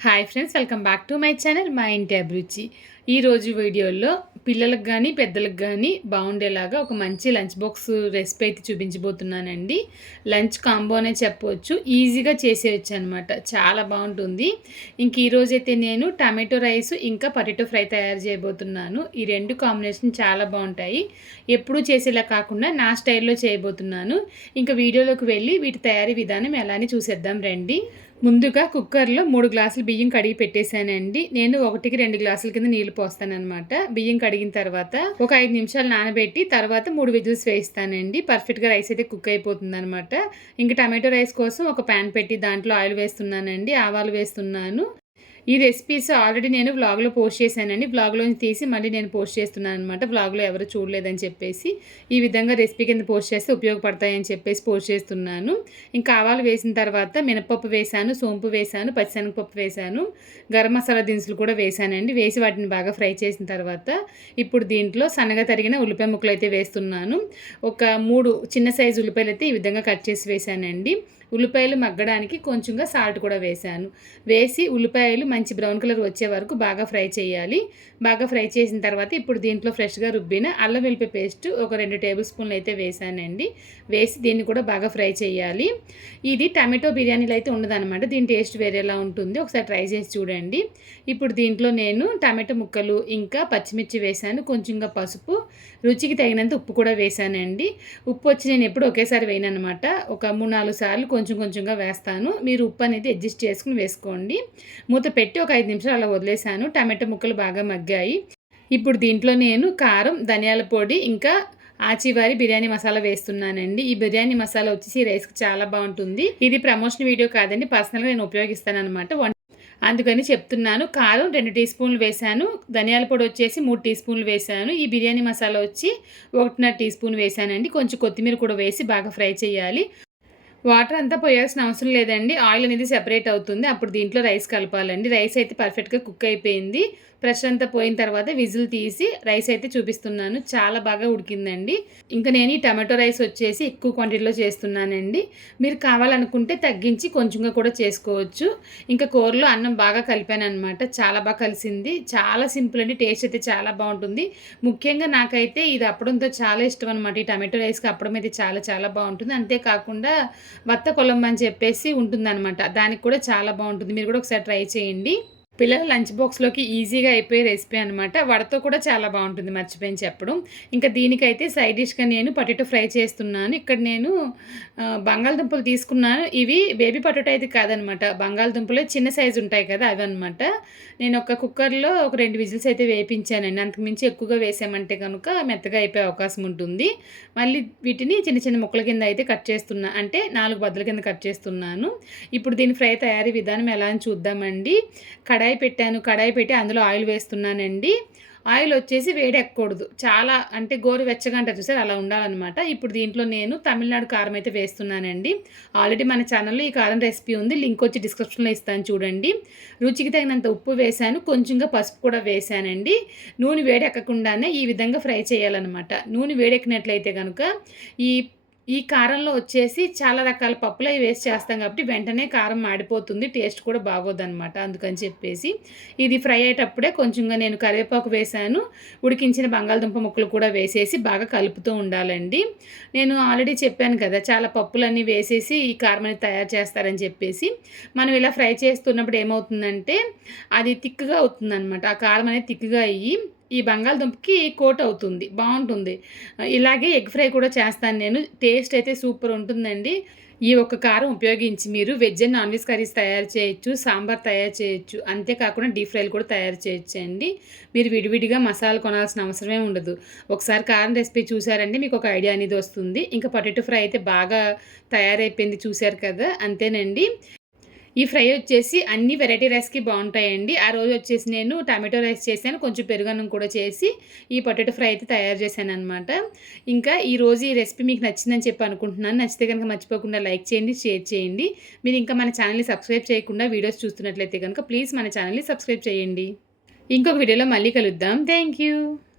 Hi friends welcome back to my channel మా ఇంటి అభిరుచి ఈరోజు వీడియోలో పిల్లలకు కానీ పెద్దలకు కానీ బాగుండేలాగా ఒక మంచి లంచ్ బాక్స్ రెసిపీ అయితే చూపించబోతున్నానండి. లంచ్ కాంబో అనే చెప్పవచ్చు ఈజీగా చేసేయచ్చు అనమాట చాలా బాగుంటుంది ఇంక ఈరోజైతే నేను టమాటో రైస్ ఇంకా పొటాటో ఫ్రై తయారు చేయబోతున్నాను. ఈ రెండు కాంబినేషన్ చాలా బాగుంటాయి ఎప్పుడూ చేసేలా కాకుండా నా స్టైల్లో చేయబోతున్నాను. ఇంకా వీడియోలోకి వెళ్ళి వీటి తయారీ విధానం ఎలా అని చూసేద్దాం రండి. ముందుగా కుక్కర్లో మూడు గ్లాసులు బియ్యం కడిగి పెట్టేశానండి. నేను ఒకటికి రెండు గ్లాసుల కింద నీళ్ళు పోస్తాను అనమాట బియ్యం కడిగిన తర్వాత ఒక ఐదు నిమిషాలు నానబెట్టి తర్వాత మూడు విజిల్స్ వేస్తానండి పర్ఫెక్ట్గా రైస్ అయితే కుక్ అయిపోతుంది అనమాట ఇంకా టమాటో రైస్ కోసం ఒక ప్యాన్ పెట్టి దాంట్లో ఆయిల్ వేస్తున్నానండి. ఆవాలు వేస్తున్నాను. ఈ రెసిపీస్ ఆల్రెడీ నేను వ్లాగ్లో పోస్ట్ చేశానండి. వ్లాగ్లో తీసి మళ్ళీ నేను పోస్ట్ చేస్తున్నాను అనమాట వ్లాగ్లో ఎవరు చూడలేదని చెప్పేసి ఈ విధంగా రెసిపీ కింద పోస్ట్ చేస్తే ఉపయోగపడతాయని చెప్పేసి పోస్ట్ చేస్తున్నాను. ఇంకా ఆవాలు వేసిన తర్వాత మినపప్పు వేశాను సోంపు వేశాను పచ్చిశనగపప్పు వేశాను గరం మసాలా దినుసులు కూడా వేశానండి వేసి వాటిని బాగా ఫ్రై చేసిన తర్వాత ఇప్పుడు దీంట్లో సన్నగా తరిగిన ఉల్లిపాయ ముక్కలు అయితే వేస్తున్నాను. ఒక మూడు చిన్న సైజు ఉల్లిపాయలు అయితే ఈ విధంగా కట్ చేసి వేశానండి ఉల్లిపాయలు మగ్గడానికి కొంచెంగా సాల్ట్ కూడా వేశాను. వేసి ఉల్లిపాయలు మంచి బ్రౌన్ కలర్ వచ్చే వరకు బాగా ఫ్రై చేయాలి. బాగా ఫ్రై చేసిన తర్వాత ఇప్పుడు దీంట్లో ఫ్రెష్గా రుబ్బిన అల్లం వెల్లిపాయ పేస్ట్ ఒక రెండు టేబుల్ స్పూన్లు అయితే వేసానండి వేసి దీన్ని కూడా బాగా ఫ్రై చేయాలి. ఇది టమాటో బిర్యానీలో అయితే ఉండదన్నమాట. దీని టేస్ట్ వేరేలా ఉంటుంది. ఒకసారి ట్రై చేసి చూడండి. ఇప్పుడు దీంట్లో నేను టమాటో ముక్కలు ఇంకా పచ్చిమిర్చి వేసాను కొంచెంగా పసుపు రుచికి తగినంత ఉప్పు కూడా వేసానండి ఉప్పు వచ్చి నేను ఎప్పుడు ఒకేసారి వేయను అనమాట ఒక మూడు నాలుగు సార్లు కొంచెం కొంచెంగా వేస్తాను. మీరు ఉప్పు అనేది అడ్జస్ట్ చేసుకుని వేసుకోండి. మూత పెట్టి ఒక ఐదు నిమిషాలు అలా వదిలేసాను. టమాటో ముక్కలు బాగా మగ్గాయి. ఇప్పుడు దీంట్లో నేను కారం ధనియాల పొడి ఇంకా ఆచివారి బిర్యానీ మసాలా వేస్తున్నానండి. ఈ బిర్యానీ మసాలా వచ్చేసి రైస్కి చాలా బాగుంటుంది. ఇది ప్రమోషన్ వీడియో కాదండి. పర్సనల్గా నేను ఉపయోగిస్తాను అనమాట అందుకని చెప్తున్నాను. కారం రెండు టీ స్పూన్లు వేశాను ధనియాల పొడి వచ్చేసి మూడు టీ స్పూన్లు వేశాను ఈ బిర్యానీ మసాలా వచ్చి ఒకటిన్నర టీ స్పూన్ వేశానండి కొంచెం కొత్తిమీర కూడా వేసి బాగా ఫ్రై చేయాలి. వాటర్ అంతా పోయాల్సిన అవసరం లేదండి. ఆయిల్ అనేది సెపరేట్ అవుతుంది. అప్పుడు దీంట్లో రైస్ కలపాలండి. రైస్ అయితే పర్ఫెక్ట్గా కుక్ అయిపోయింది. ప్రెషర్ అంతా పోయిన తర్వాత విజిల్ తీసి రైస్ అయితే చూపిస్తున్నాను. చాలా బాగా ఉడికిందండి. ఇంకా నేను ఈ టమాటో రైస్ వచ్చేసి ఎక్కువ క్వాంటిటీలో చేస్తున్నానండి. మీరు కావాలనుకుంటే తగ్గించి కొంచెంగా కూడా చేసుకోవచ్చు. ఇంకా కూరలో అన్నం బాగా కలిపాను అనమాట చాలా బాగా కలిసింది. చాలా సింపుల్ అండి. టేస్ట్ అయితే చాలా బాగుంటుంది. ముఖ్యంగా నాకైతే ఇది అప్పడంతో చాలా ఇష్టం అనమాట ఈ టమాటో రైస్కి అప్పడం అయితే చాలా చాలా బాగుంటుంది. అంతేకాకుండా వత్త కొలంబు అని చెప్పేసి ఉంటుందన్నమాట. దానికి కూడా చాలా బాగుంటుంది. మీరు కూడా ఒకసారి ట్రై చేయండి. పిల్లల లంచ్ బాక్స్లోకి ఈజీగా అయిపోయే రెసిపీ అనమాట వడతో కూడా చాలా బాగుంటుంది మర్చిపోయిన చెప్పడం. ఇంకా దీనికైతే సైడ్ డిష్గా నేను పొటాటో ఫ్రై చేస్తున్నాను. ఇక్కడ నేను బంగాళదుంపలు తీసుకున్నాను. ఇవి బేబీ పొటాటో అయితే కాదనమాట బంగాళదుంపలు చిన్న సైజు ఉంటాయి కదా అవి అనమాట నేను ఒక కుక్కర్లో ఒక రెండు విజిల్స్ అయితే వేపించానండి. అంతకుమించి ఎక్కువగా వేసామంటే కనుక మెత్తగా అయిపోయే అవకాశం ఉంటుంది. మళ్ళీ వీటిని చిన్న చిన్న ముక్కల కింద అయితే కట్ చేస్తున్నా అంటే నాలుగు బద్దల కింద కట్ చేస్తున్నాను. ఇప్పుడు దీని ఫ్రై తయారీ విధానం ఎలా అని చూద్దామండి. కడాయి కడాయి పెట్టాను కడాయి పెట్టి అందులో ఆయిల్ వేస్తున్నానండి. ఆయిల్ వచ్చేసి వేడెక్కకూడదు. చాలా అంటే గోరు వెచ్చగా అంటారు చూసారు అలా ఉండాలన్నమాట. ఇప్పుడు దీంట్లో నేను తమిళనాడు కారం అయితే వేస్తున్నానండి. ఆల్రెడీ మన ఛానల్లో ఈ కారం రెసిపీ ఉంది లింక్ వచ్చి డిస్క్రిప్షన్లో ఇస్తాను చూడండి. రుచికి తగినంత ఉప్పు వేశాను కొంచెంగా పసుపు కూడా వేశానండి. నూనె వేడెక్కకుండానే ఈ విధంగా ఫ్రై చేయాలన్నమాట. నూనె వేడెక్కినట్లయితే కనుక ఈ ఈ కారంలో వచ్చేసి చాలా రకాల పప్పులు అవి వేస్ట్ చేస్తాం కాబట్టి వెంటనే కారం మాడిపోతుంది టేస్ట్ కూడా బాగోదనమాట అందుకని చెప్పేసి ఇది ఫ్రై అయ్యేటప్పుడే కొంచెంగా నేను కరివేపాకు వేశాను ఉడికించిన బంగాళదుంప ముక్కలు కూడా వేసేసి బాగా కలుపుతూ ఉండాలండి. నేను ఆల్రెడీ చెప్పాను కదా చాలా పప్పులన్నీ వేసేసి ఈ కారం అనేది తయారు చేస్తారని చెప్పేసి మనం ఇలా ఫ్రై చేస్తున్నప్పుడు ఏమవుతుందంటే అది తిక్కుగా అవుతుంది ఆ కారం అనేది తిక్కుగా అయ్యి ఈ బంగాళదుంపకి కోట్ అవుతుంది బాగుంటుంది. ఇలాగే ఎగ్ ఫ్రై కూడా చేస్తాను నేను. టేస్ట్ అయితే సూపర్ ఉంటుందండి. ఈ ఒక్క కారం ఉపయోగించి మీరు veg and non veg curries తయారు చేయొచ్చు సాంబార్ తయారు చేయొచ్చు అంతేకాకుండా డీప్ ఫ్రైలు కూడా తయారు చేయొచ్చు అండి. మీరు విడివిడిగా మసాలా కొనాల్సిన అవసరమే ఉండదు. ఒకసారి కారం రెసిపీ చూసారంటే మీకు ఒక ఐడియా అనేది వస్తుంది. ఇంకా పొటాటో ఫ్రై అయితే బాగా తయారైపోయింది చూశారు కదా అంతేనండి. ఈ ఫ్రై వచ్చేసి అన్ని వెరైటీ రైస్కి బాగుంటాయండి. ఆ రోజు వచ్చేసి నేను టమాటో రైస్ చేశాను కొంచెం పెరుగన్నం కూడా చేసి ఈ పొటాటో ఫ్రై అయితే తయారు చేశాను అనమాట ఇంకా ఈరోజు ఈ రెసిపీ మీకు నచ్చిందని చెప్పి అనుకుంటున్నాను. నచ్చితే కనుక మర్చిపోకుండా లైక్ చేయండి షేర్ చేయండి. మీరు ఇంకా మన ఛానల్ని సబ్స్క్రైబ్ చేయకుండా వీడియోస్ చూస్తున్నట్లయితే కనుక ప్లీజ్ మన ఛానల్ని సబ్స్క్రైబ్ చేయండి. ఇంకొక వీడియోలో మళ్ళీ కలుద్దాం. Thank you